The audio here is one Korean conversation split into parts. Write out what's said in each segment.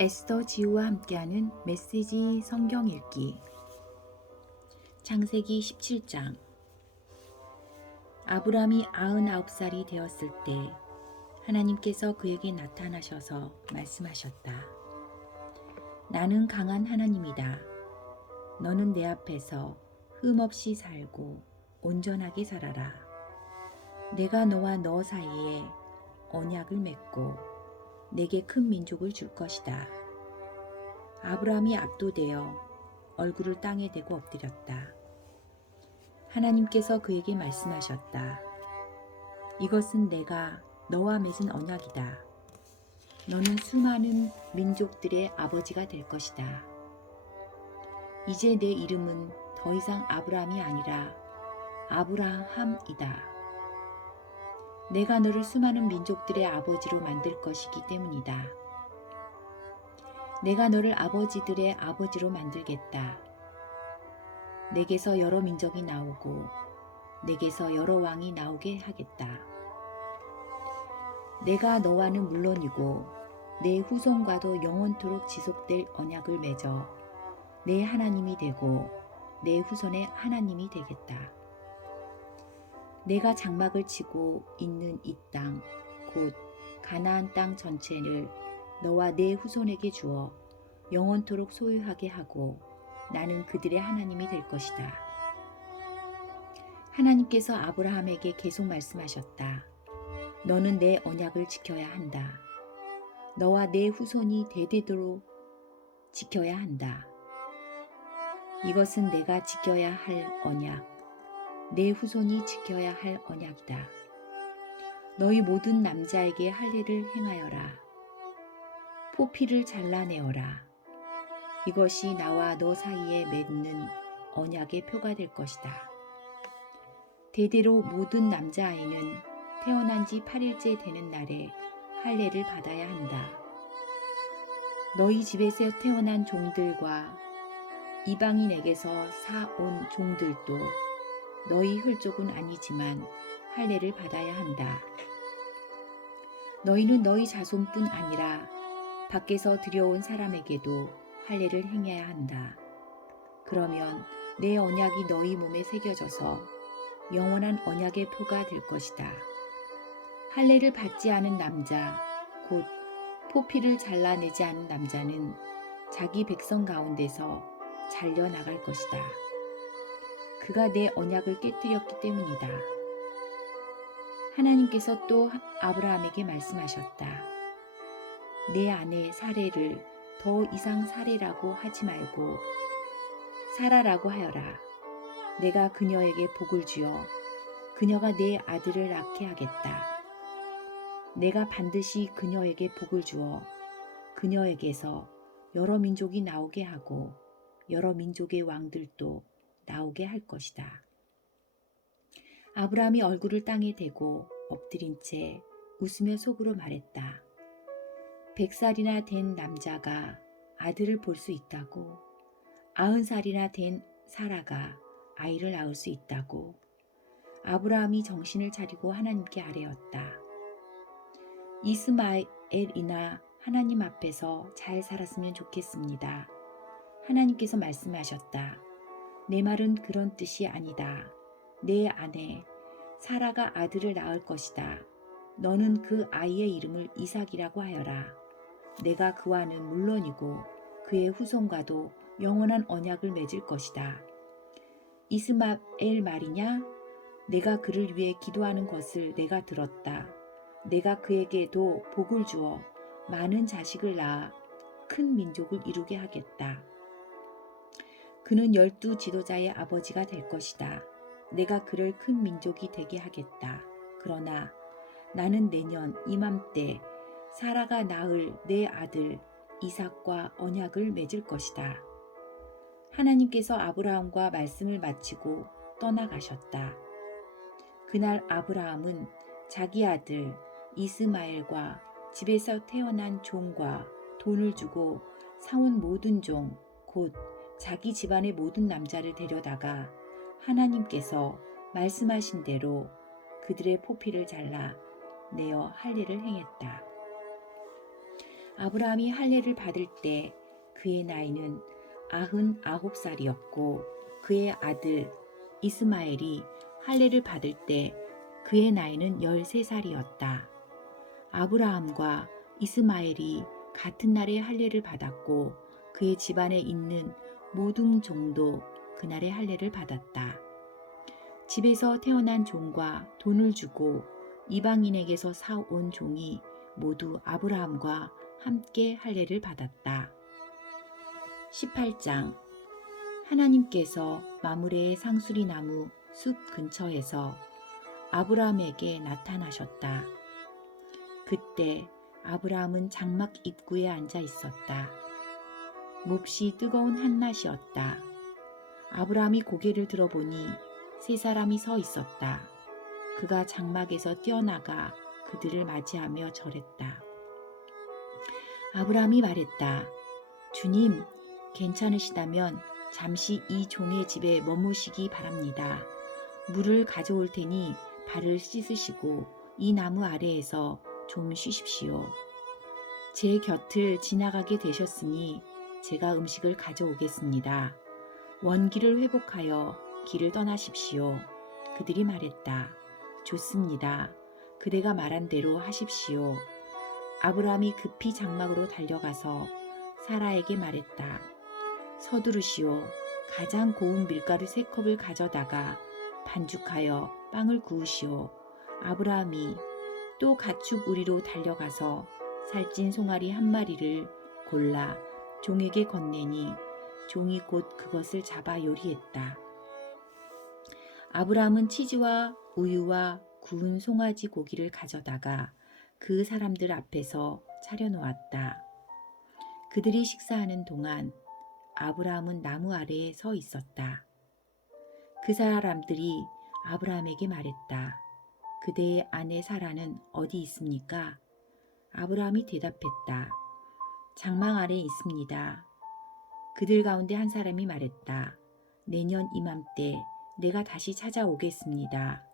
에스더 지우와 함께하는 메시지 성경 읽기. 창세기 17장. 아브람이 99살이 되었을 때 하나님께서 그에게 나타나셔서 말씀하셨다. 나는 강한 하나님이다. 너는 내 앞에서 흠없이 살고 온전하게 살아라. 내가 너와 너 사이에 언약을 맺고 내게 큰 민족을 줄 것이다. 아브라함이 압도되어 얼굴을 땅에 대고 엎드렸다. 하나님께서 그에게 말씀하셨다. 이것은 내가 너와 맺은 언약이다. 너는 수많은 민족들의 아버지가 될 것이다. 이제 내 이름은 더 이상 아브라함이 아니라 아브라함이다. 내가 너를 수많은 민족들의 아버지로 만들 것이기 때문이다. 내가 너를 아버지들의 아버지로 만들겠다. 내게서 여러 민족이 나오고 내게서 여러 왕이 나오게 하겠다. 내가 너와는 물론이고 내 후손과도 영원토록 지속될 언약을 맺어 내 하나님이 되고 내 후손의 하나님이 되겠다. 내가 장막을 치고 있는 이 땅, 곧 가나안 땅 전체를 너와 내 후손에게 주어 영원토록 소유하게 하고 나는 그들의 하나님이 될 것이다. 하나님께서 아브라함에게 계속 말씀하셨다. 너는 내 언약을 지켜야 한다. 너와 내 후손이 대대로 지켜야 한다. 이것은 내가 지켜야 할 언약, 내 후손이 지켜야 할 언약이다. 너희 모든 남자에게 할례를 행하여라. 포피를 잘라내어라. 이것이 나와 너 사이에 맺는 언약의 표가 될 것이다. 대대로 모든 남자아이는 태어난 지 8일째 되는 날에 할례를 받아야 한다. 너희 집에서 태어난 종들과 이방인에게서 사온 종들도 너희 혈족은 아니지만 할례를 받아야 한다. 너희는 너희 자손뿐 아니라 밖에서 들여온 사람에게도 할례를 행해야 한다. 그러면 내 언약이 너희 몸에 새겨져서 영원한 언약의 표가 될 것이다. 할례를 받지 않은 남자, 곧 포피를 잘라내지 않은 남자는 자기 백성 가운데서 잘려나갈 것이다. 그가 내 언약을 깨뜨렸기 때문이다. 하나님께서 또 아브라함에게 말씀하셨다. 내 아내 사레를 더 이상 사레라고 하지 말고 사라라고 하여라. 내가 그녀에게 복을 주어 그녀가 내 아들을 낳게 하겠다. 내가 반드시 그녀에게 복을 주어 그녀에게서 여러 민족이 나오게 하고 여러 민족의 왕들도 나오게 할 것이다. 아브라함이 얼굴을 땅에 대고 엎드린 채 웃으며 속으로 말했다. 100살이나 된 남자가 아들을 볼 수 있다고? 90살이나 된 사라가 아이를 낳을 수 있다고? 아브라함이 정신을 차리고 하나님께 아뢰었다. 이스마엘이나 하나님 앞에서 잘 살았으면 좋겠습니다. 하나님께서 말씀하셨다. 내 말은 그런 뜻이 아니다. 내 아내 사라가 아들을 낳을 것이다. 너는 그 아이의 이름을 이삭이라고 하여라. 내가 그와는 물론이고 그의 후손과도 영원한 언약을 맺을 것이다. 이스마엘 말이냐? 내가 그를 위해 기도하는 것을 내가 들었다. 내가 그에게도 복을 주어 많은 자식을 낳아 큰 민족을 이루게 하겠다. 그는 12 지도자의 아버지가 될 것이다. 내가 그를 큰 민족이 되게 하겠다. 그러나 나는 내년 이맘때 사라가 낳을 내 아들 이삭과 언약을 맺을 것이다. 하나님께서 아브라함과 말씀을 마치고 떠나가셨다. 그날 아브라함은 자기 아들 이스마엘과 집에서 태어난 종과 돈을 주고 사온 모든 종, 곧 자기 집안의 모든 남자를 데려다가 하나님께서 말씀하신 대로 그들의 포피를 잘라 내어 할례를 행했다. 아브라함이 할례를 받을 때 그의 나이는 99살이었고 그의 아들 이스마엘이 할례를 받을 때 그의 나이는 13살이었다. 아브라함과 이스마엘이 같은 날에 할례를 받았고 그의 집안에 있는 모든 종도 그날에 할례를 받았다. 집에서 태어난 종과 돈을 주고 이방인에게서 사온 종이 모두 아브라함과 함께 할례를 받았다. 18장 하나님께서 마므레의 상수리 나무 숲 근처에서 아브라함에게 나타나셨다. 그때 아브라함은 장막 입구에 앉아 있었다. 몹시 뜨거운 한낮이었다. 아브라함이 고개를 들어보니 세 사람이 서 있었다. 그가 장막에서 뛰어나가 그들을 맞이하며 절했다. 아브라함이 말했다. 주님, 괜찮으시다면 잠시 이 종의 집에 머무시기 바랍니다. 물을 가져올 테니 발을 씻으시고 이 나무 아래에서 좀 쉬십시오. 제 곁을 지나가게 되셨으니 제가 음식을 가져오겠습니다. 원기를 회복하여 길을 떠나십시오. 그들이 말했다. 좋습니다. 그대가 말한 대로 하십시오. 아브라함이 급히 장막으로 달려가서 사라에게 말했다. 서두르시오. 가장 고운 밀가루 3컵을 가져다가 반죽하여 빵을 구우시오. 아브라함이 또 가축 우리로 달려가서 살찐 송아리 1마리를 골라 종에게 건네니 종이 곧 그것을 잡아 요리했다. 아브라함은 치즈와 우유와 구운 송아지 고기를 가져다가 그 사람들 앞에서 차려놓았다. 그들이 식사하는 동안 아브라함은 나무 아래에 서 있었다. 그 사람들이 아브라함에게 말했다. 그대의 아내 사라는 어디 있습니까? 아브라함이 대답했다. 장막 아래에 있습니다. 그들 가운데 한 사람이 말했다. 내년 이맘때 내가 다시 찾아오겠습니다.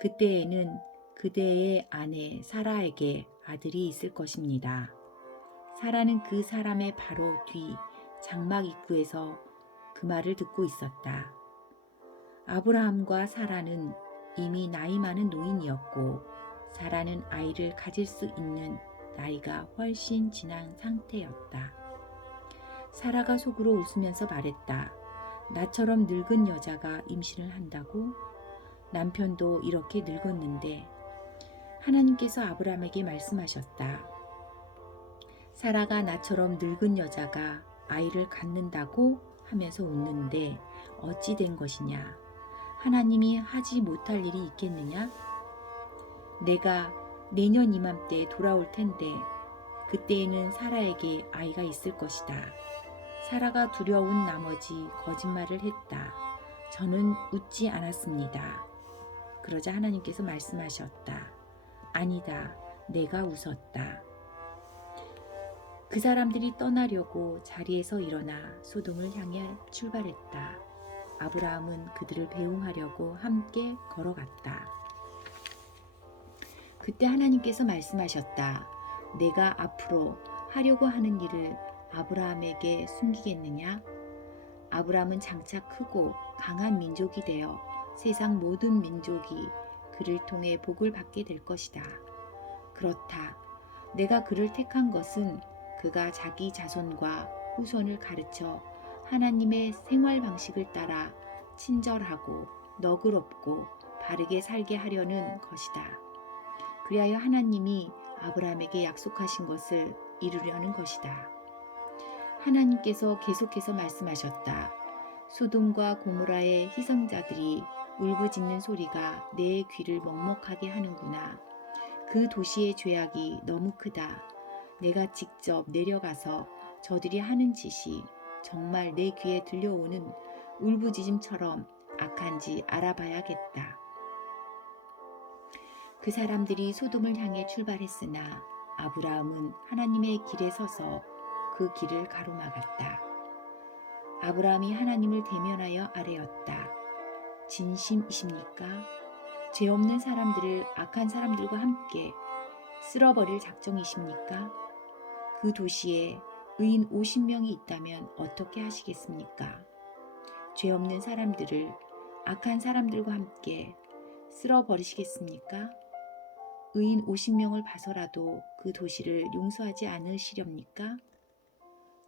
그때에는 그대의 아내 사라에게 아들이 있을 것입니다. 사라는 그 사람의 바로 뒤 장막 입구에서 그 말을 듣고 있었다. 아브라함과 사라는 이미 나이 많은 노인이었고 사라는 아이를 가질 수 있는 나이가 훨씬 지난 상태였다. 사라가 속으로 웃으면서 말했다. 나처럼 늙은 여자가 임신을 한다고? 남편도 이렇게 늙었는데. 하나님께서 아브라함에게 말씀하셨다. 사라가 나처럼 늙은 여자가 아이를 갖는다고 하면서 웃는데 어찌 된 것이냐? 하나님이 하지 못할 일이 있겠느냐? 내가 내년 이맘때 돌아올 텐데 그때에는 사라에게 아이가 있을 것이다. 사라가 두려운 나머지 거짓말을 했다. 저는 웃지 않았습니다. 그러자 하나님께서 말씀하셨다. 아니다. 내가 웃었다. 그 사람들이 떠나려고 자리에서 일어나 소돔을 향해 출발했다. 아브라함은 그들을 배웅하려고 함께 걸어갔다. 그때 하나님께서 말씀하셨다. 내가 앞으로 하려고 하는 일을 아브라함에게 숨기겠느냐? 아브라함은 장차 크고 강한 민족이 되어 세상 모든 민족이 그를 통해 복을 받게 될 것이다. 그렇다. 내가 그를 택한 것은 그가 자기 자손과 후손을 가르쳐 하나님의 생활 방식을 따라 친절하고 너그럽고 바르게 살게 하려는 것이다. 그리하여 하나님이 아브라함에게 약속하신 것을 이루려는 것이다. 하나님께서 계속해서 말씀하셨다. 소돔과 고모라의 희생자들이 울부짖는 소리가 내 귀를 먹먹하게 하는구나. 그 도시의 죄악이 너무 크다. 내가 직접 내려가서 저들이 하는 짓이 정말 내 귀에 들려오는 울부짖음처럼 악한지 알아봐야겠다. 그 사람들이 소돔을 향해 출발했으나 아브라함은 하나님의 길에 서서 그 길을 가로막았다. 아브라함이 하나님을 대면하여 아뢰었다. 진심이십니까? 죄 없는 사람들을 악한 사람들과 함께 쓸어버릴 작정이십니까? 그 도시에 의인 50명이 있다면 어떻게 하시겠습니까? 죄 없는 사람들을 악한 사람들과 함께 쓸어버리시겠습니까? 의인 50명을 봐서라도 그 도시를 용서하지 않으시렵니까?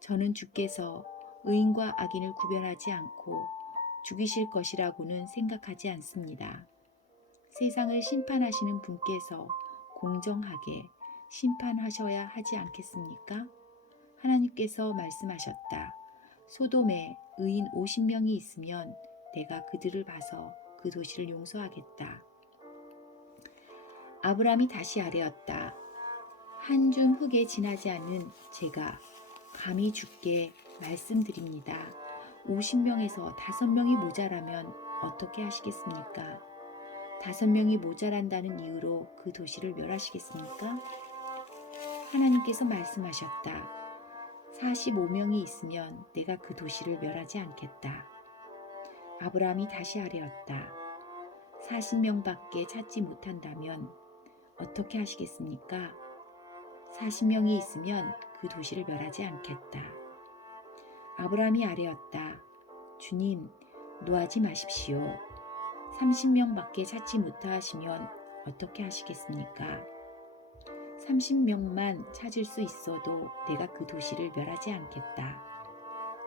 저는 주께서 의인과 악인을 구별하지 않고 죽이실 것이라고는 생각하지 않습니다. 세상을 심판하시는 분께서 공정하게 심판하셔야 하지 않겠습니까? 하나님께서 말씀하셨다. 소돔에 의인 50명이 있으면 내가 그들을 봐서 그 도시를 용서하겠다. 아브라함이 다시 아뢰었다. 한 줌 흙에 지나지 않은 제가 감히 주께 말씀드립니다. 50명에서 5명이 모자라면 어떻게 하시겠습니까? 5명이 모자란다는 이유로 그 도시를 멸하시겠습니까? 하나님께서 말씀하셨다. 45명이 있으면 내가 그 도시를 멸하지 않겠다. 아브라함이 다시 아뢰었다. 40명밖에 찾지 못한다면 어떻게 하시겠습니까? 40명이 있으면 그 도시를 멸하지 않겠다. 아브라함이 아뢰었다. 주님, 노하지 마십시오. 30명밖에 찾지 못하시면 어떻게 하시겠습니까? 30명만 찾을 수 있어도 내가 그 도시를 멸하지 않겠다.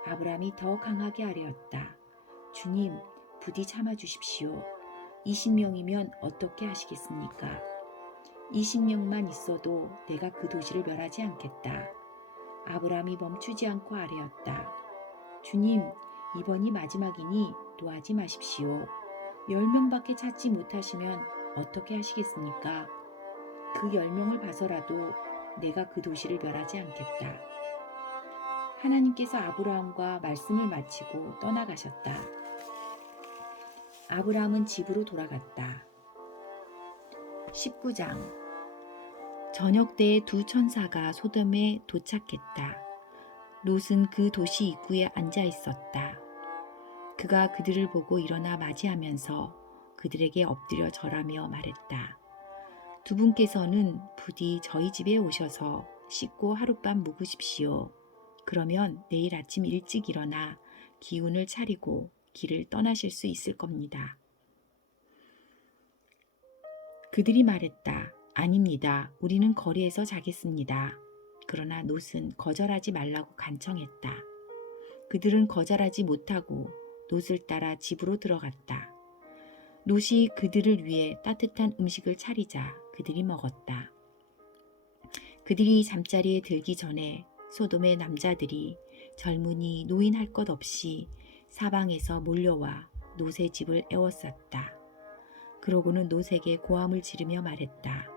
아브라함이 더 강하게 아뢰었다. 주님, 부디 참아주십시오. 20명이면 어떻게 하시겠습니까? 20명만 있어도 내가 그 도시를 멸하지 않겠다. 아브라함이 멈추지 않고 아뢰었다. 주님, 이번이 마지막이니 노하지 마십시오. 10명밖에 찾지 못하시면 어떻게 하시겠습니까? 그 10명을 봐서라도 내가 그 도시를 멸하지 않겠다. 하나님께서 아브라함과 말씀을 마치고 떠나가셨다. 아브라함은 집으로 돌아갔다. 19장. 저녁 때에 두 천사가 소돔에 도착했다. 롯은 그 도시 입구에 앉아 있었다. 그가 그들을 보고 일어나 맞이하면서 그들에게 엎드려 절하며 말했다. 두 분께서는 부디 저희 집에 오셔서 씻고 하룻밤 묵으십시오. 그러면 내일 아침 일찍 일어나 기운을 차리고 길을 떠나실 수 있을 겁니다. 그들이 말했다. 아닙니다. 우리는 거리에서 자겠습니다. 그러나 롯은 거절하지 말라고 간청했다. 그들은 거절하지 못하고 롯을 따라 집으로 들어갔다. 롯이 그들을 위해 따뜻한 음식을 차리자 그들이 먹었다. 그들이 잠자리에 들기 전에 소돔의 남자들이 젊은이 노인 할 것 없이 사방에서 몰려와 롯의 집을 에워쌌다. 그러고는 롯에게 고함을 지르며 말했다.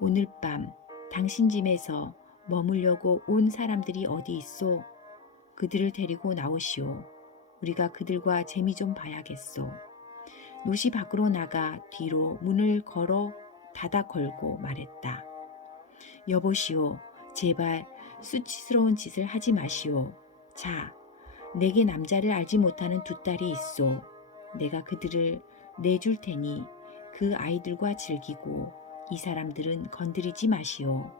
오늘 밤 당신 집에서 머물려고 온 사람들이 어디 있소? 그들을 데리고 나오시오. 우리가 그들과 재미 좀 봐야겠소. 롯이 밖으로 나가 뒤로 문을 닫아 걸고 말했다. 여보시오, 제발 수치스러운 짓을 하지 마시오. 자, 내게 남자를 알지 못하는 두 딸이 있소. 내가 그들을 내줄 테니 그 아이들과 즐기고 이 사람들은 건드리지 마시오.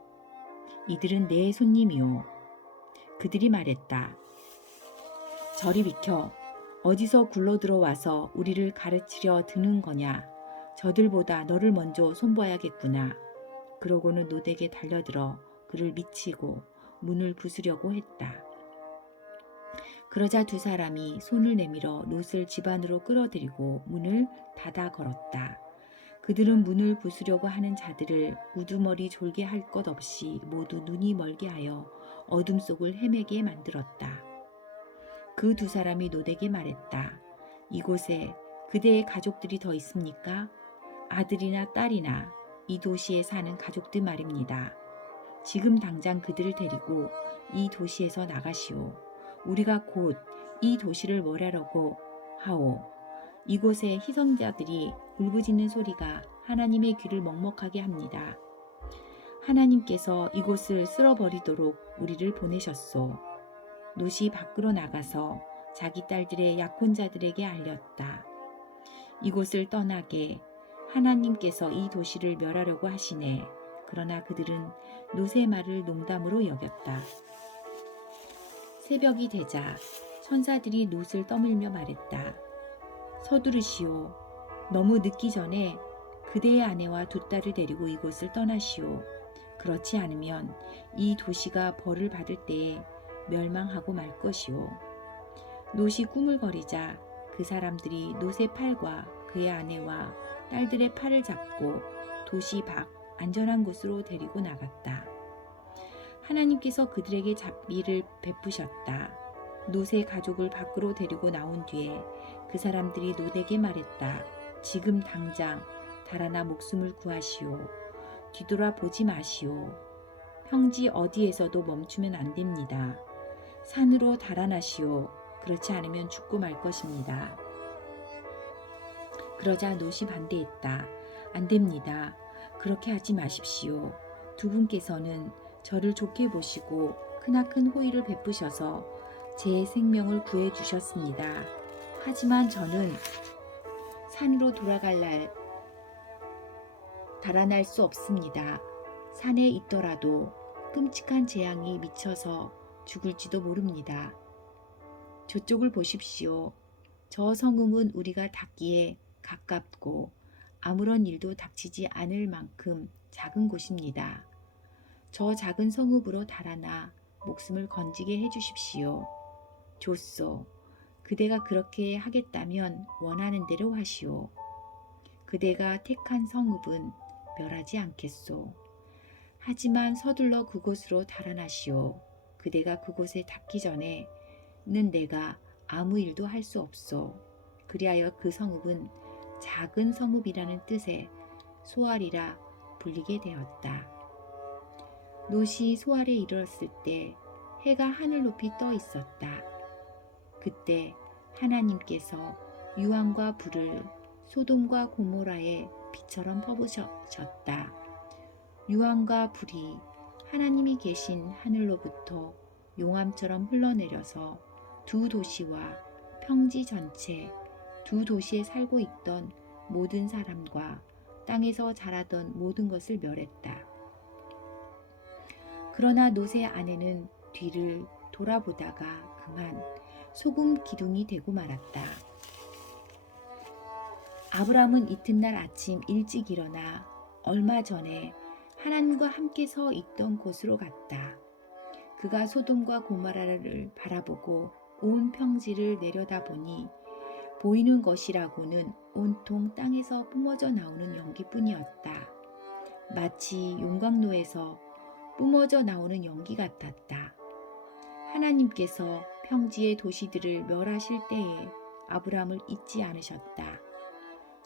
이들은 내 손님이오. 그들이 말했다. 저리 비켜. 어디서 굴러 들어와서 우리를 가르치려 드는 거냐. 저들보다 너를 먼저 손봐야겠구나. 그러고는 롯에게 달려들어 그를 미치고 문을 부수려고 했다. 그러자 두 사람이 손을 내밀어 롯을 집 안으로 끌어들이고 문을 닫아 걸었다. 그들은 문을 부수려고 하는 자들을 우두머리 졸게 할 것 없이 모두 눈이 멀게 하여 어둠 속을 헤매게 만들었다. 그 두 사람이 롯에게 말했다. 이곳에 그대의 가족들이 더 있습니까? 아들이나 딸이나 이 도시에 사는 가족들 말입니다. 지금 당장 그들을 데리고 이 도시에서 나가시오. 우리가 곧 이 도시를 멸하려고 하오. 이곳에 희생자들이 울부짖는 소리가 하나님의 귀를 먹먹하게 합니다. 하나님께서 이곳을 쓸어버리도록 우리를 보내셨소. 롯이 밖으로 나가서 자기 딸들의 약혼자들에게 알렸다. 이곳을 떠나게 하나님께서 이 도시를 멸하려고 하시네. 그러나 그들은 롯의 말을 농담으로 여겼다. 새벽이 되자 천사들이 롯을 떠밀며 말했다. 서두르시오. 너무 늦기 전에 그대의 아내와 두 딸을 데리고 이곳을 떠나시오. 그렇지 않으면 이 도시가 벌을 받을 때에 멸망하고 말 것이오. 롯이 꾸물거리자 그 사람들이 롯의 팔과 그의 아내와 딸들의 팔을 잡고 도시 밖 안전한 곳으로 데리고 나갔다. 하나님께서 그들에게 자비를 베푸셨다. 롯의 가족을 밖으로 데리고 나온 뒤에 그 사람들이 롯에게 말했다. 지금 당장 달아나 목숨을 구하시오. 뒤돌아보지 마시오. 평지 어디에서도 멈추면 안 됩니다. 산으로 달아나시오. 그렇지 않으면 죽고 말 것입니다. 그러자 롯이 반대했다. 안 됩니다. 그렇게 하지 마십시오. 두 분께서는 저를 좋게 보시고 크나큰 호의를 베푸셔서 제 생명을 구해 주셨습니다. 하지만 저는 산으로 돌아갈 날 달아날 수 없습니다. 산에 있더라도 끔찍한 재앙이 미쳐서 죽을지도 모릅니다. 저쪽을 보십시오. 저 성읍은 우리가 닿기에 가깝고 아무런 일도 닥치지 않을 만큼 작은 곳입니다. 저 작은 성읍으로 달아나 목숨을 건지게 해주십시오. 좋소. 그대가 그렇게 하겠다면 원하는 대로 하시오. 그대가 택한 성읍은 멸하지 않겠소. 하지만 서둘러 그곳으로 달아나시오. 그대가 그곳에 닿기 전에는 내가 아무 일도 할 수 없소. 그리하여 그 성읍은 작은 성읍이라는 뜻의 소알이라 불리게 되었다. 롯이 소알에 이르렀을 때 해가 하늘 높이 떠 있었다. 그때 하나님께서 유황과 불을 소돔과 고모라의 빛처럼 퍼부으셨다. 유황과 불이 하나님이 계신 하늘로부터 용암처럼 흘러내려서 두 도시와 평지 전체, 두 도시에 살고 있던 모든 사람과 땅에서 자라던 모든 것을 멸했다. 그러나 롯의 아내는 뒤를 돌아보다가 그만 소금 기둥이 되고 말았다. 아브람은 이튿날 아침 일찍 일어나 얼마 전에 하나님과 함께 서 있던 곳으로 갔다. 그가 소돔과 고모라를 바라보고 온 평지를 내려다보니 보이는 것이라고는 온통 땅에서 뿜어져 나오는 연기뿐이었다. 마치 용광로에서 뿜어져 나오는 연기 같았다. 하나님께서 평지의 도시들을 멸하실 때에 아브람을 잊지 않으셨다.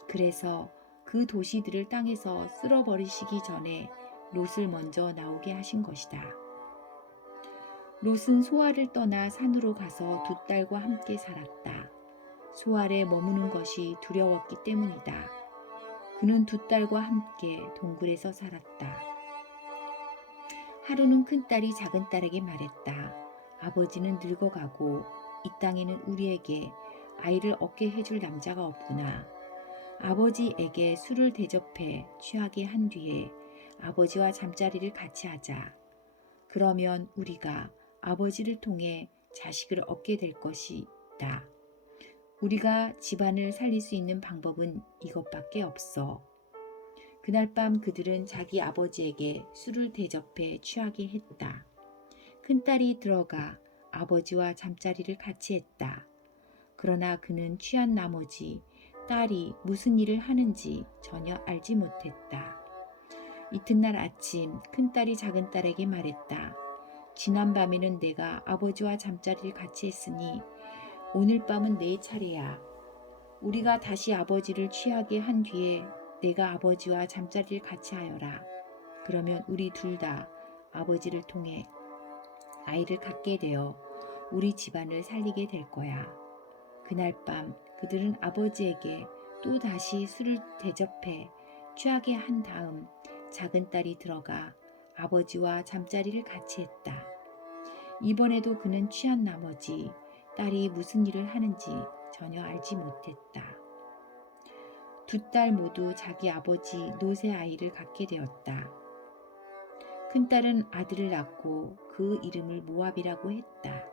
그래서 그 도시들을 땅에서 쓸어버리시기 전에 롯을 먼저 나오게 하신 것이다. 롯은 소알을 떠나 산으로 가서 두 딸과 함께 살았다. 소알에 머무는 것이 두려웠기 때문이다. 그는 두 딸과 함께 동굴에서 살았다. 하루는 큰딸이 작은딸에게 말했다. 아버지는 늙어가고 이 땅에는 우리에게 아이를 얻게 해줄 남자가 없구나. 아버지에게 술을 대접해 취하게 한 뒤에 아버지와 잠자리를 같이 하자. 그러면 우리가 아버지를 통해 자식을 얻게 될 것이다. 우리가 집안을 살릴 수 있는 방법은 이것밖에 없어. 그날 밤 그들은 자기 아버지에게 술을 대접해 취하게 했다. 큰딸이 들어가 아버지와 잠자리를 같이 했다. 그러나 그는 취한 나머지 딸이 무슨 일을 하는지 전혀 알지 못했다. 이튿날 아침 큰딸이 작은딸에게 말했다. 지난밤에는 내가 아버지와 잠자리를 같이 했으니 오늘 밤은 내 차례야. 우리가 다시 아버지를 취하게 한 뒤에 내가 아버지와 잠자리를 같이 하여라. 그러면 우리 둘 다 아버지를 통해 아이를 갖게 되어 우리 집안을 살리게 될 거야. 그날 밤 그들은 아버지에게 또 다시 술을 대접해 취하게 한 다음 작은 딸이 들어가 아버지와 잠자리를 같이 했다. 이번에도 그는 취한 나머지 딸이 무슨 일을 하는지 전혀 알지 못했다. 두 딸 모두 자기 아버지 롯의 아이를 갖게 되었다. 큰딸은 아들을 낳고 그 이름을 모압이라고 했다.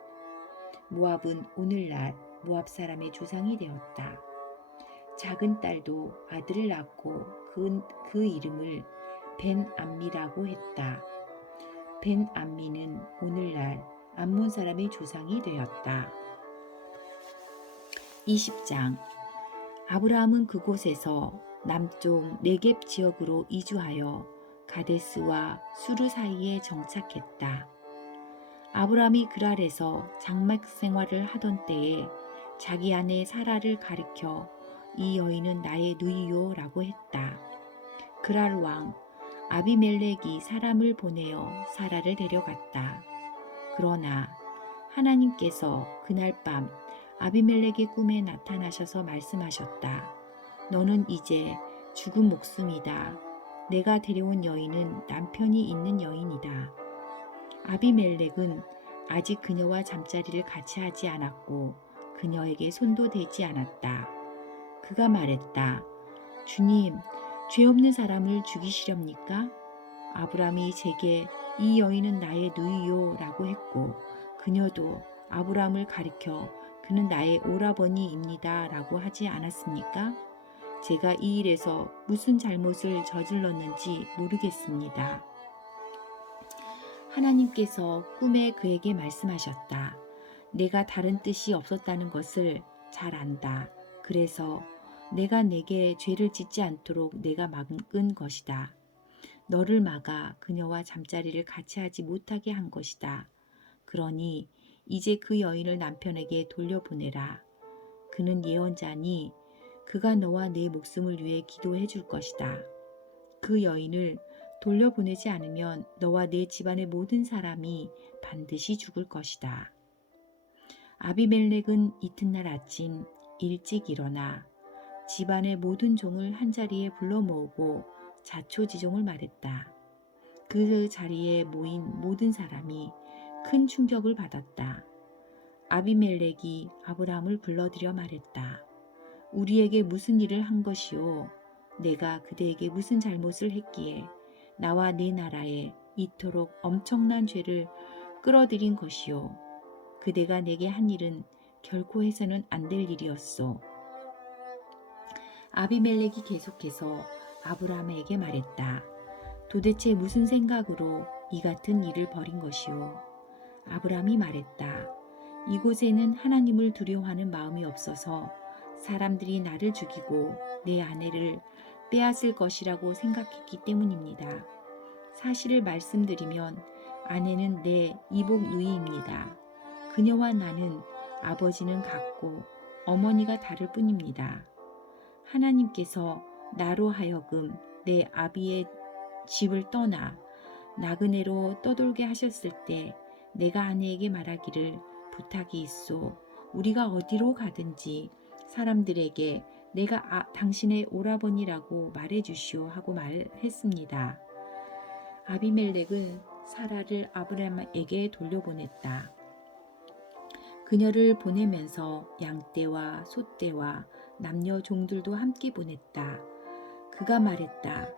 모압은 오늘날 모압 사람의 조상이 되었다. 작은 딸도 아들을 낳고 그 이름을 벤암미라고 했다. 벤암미는 오늘날 암몬 사람의 조상이 되었다. 20장. 아브라함은 그곳에서 남쪽 네겝 지역으로 이주하여 가데스와 수르 사이에 정착했다. 아브라함이 그랄에서 장막 생활을 하던 때에 자기 아내 사라를 가리켜 이 여인은 나의 누이요 라고 했다. 그랄 왕 아비멜렉이 사람을 보내어 사라를 데려갔다. 그러나 하나님께서 그날 밤 아비멜렉의 꿈에 나타나셔서 말씀하셨다. 너는 이제 죽은 목숨이다. 내가 데려온 여인은 남편이 있는 여인이다. 아비멜렉은 아직 그녀와 잠자리를 같이 하지 않았고 그녀에게 손도 대지 않았다. 그가 말했다. 주님, 죄 없는 사람을 죽이시렵니까? 아브라함이 제게 이 여인은 나의 누이요 라고 했고 그녀도 아브라함을 가리켜 그는 나의 오라버니입니다 라고 하지 않았습니까? 제가 이 일에서 무슨 잘못을 저질렀는지 모르겠습니다. 하나님께서 꿈에 그에게 말씀하셨다. 내가 다른 뜻이 없었다는 것을 잘 안다. 그래서 내가 내게 죄를 짓지 않도록 내가 막은 것이다. 너를 막아 그녀와 잠자리를 같이 하지 못하게 한 것이다. 그러니 이제 그 여인을 남편에게 돌려보내라. 그는 예언자니 그가 너와 내 목숨을 위해 기도해 줄 것이다. 그 여인을 돌려보내지 않으면 너와 내 집안의 모든 사람이 반드시 죽을 것이다. 아비멜렉은 이튿날 아침 일찍 일어나 집안의 모든 종을 한자리에 불러 모으고 자초지종을 말했다. 그 자리에 모인 모든 사람이 큰 충격을 받았다. 아비멜렉이 아브라함을 불러들여 말했다. 우리에게 무슨 일을 한 것이오? 내가 그대에게 무슨 잘못을 했기에 나와 네 나라에 이토록 엄청난 죄를 끌어들인 것이오. 그대가 내게 한 일은 결코 해서는 안 될 일이었소. 아비멜렉이 계속해서 아브라함에게 말했다. 도대체 무슨 생각으로 이 같은 일을 벌인 것이오? 아브라함이 말했다. 이곳에는 하나님을 두려워하는 마음이 없어서 사람들이 나를 죽이고 내 아내를 빼앗을 것이라고 생각했기 때문입니다. 사실을 말씀드리면 아내는 내 이복 누이입니다. 그녀와 나는 아버지는 같고 어머니가 다를 뿐입니다. 하나님께서 나로 하여금 내 아비의 집을 떠나 나그네로 떠돌게 하셨을 때 내가 아내에게 말하기를 부탁이 있소. 우리가 어디로 가든지 사람들에게 내가 당신의 오라버니라고 말해주시오 하고 말했습니다. 아비멜렉은 사라를 아브라함에게 돌려보냈다. 그녀를 보내면서 양떼와 소떼와 남녀 종들도 함께 보냈다. 그가 말했다.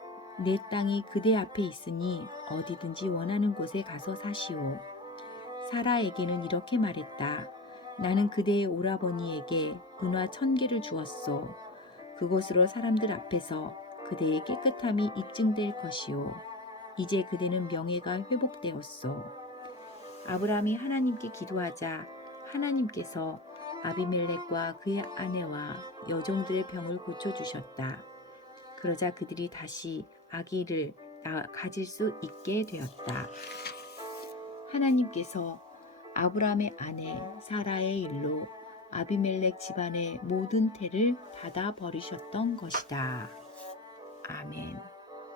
내 땅이 그대 앞에 있으니 어디든지 원하는 곳에 가서 사시오. 사라에게는 이렇게 말했다. 나는 그대의 오라버니에게 은화 1000개를 주었소. 그곳으로 사람들 앞에서 그대의 깨끗함이 입증될 것이오. 이제 그대는 명예가 회복되었소. 아브라함이 하나님께 기도하자 하나님께서 아비멜렉과 그의 아내와 여종들의 병을 고쳐주셨다. 그러자 그들이 다시 아기를 가질 수 있게 되었다. 하나님께서 아브라함의 아내 사라의 일로 아비멜렉 집안의 모든 태를 닫아 버리셨던 것이다. 아멘.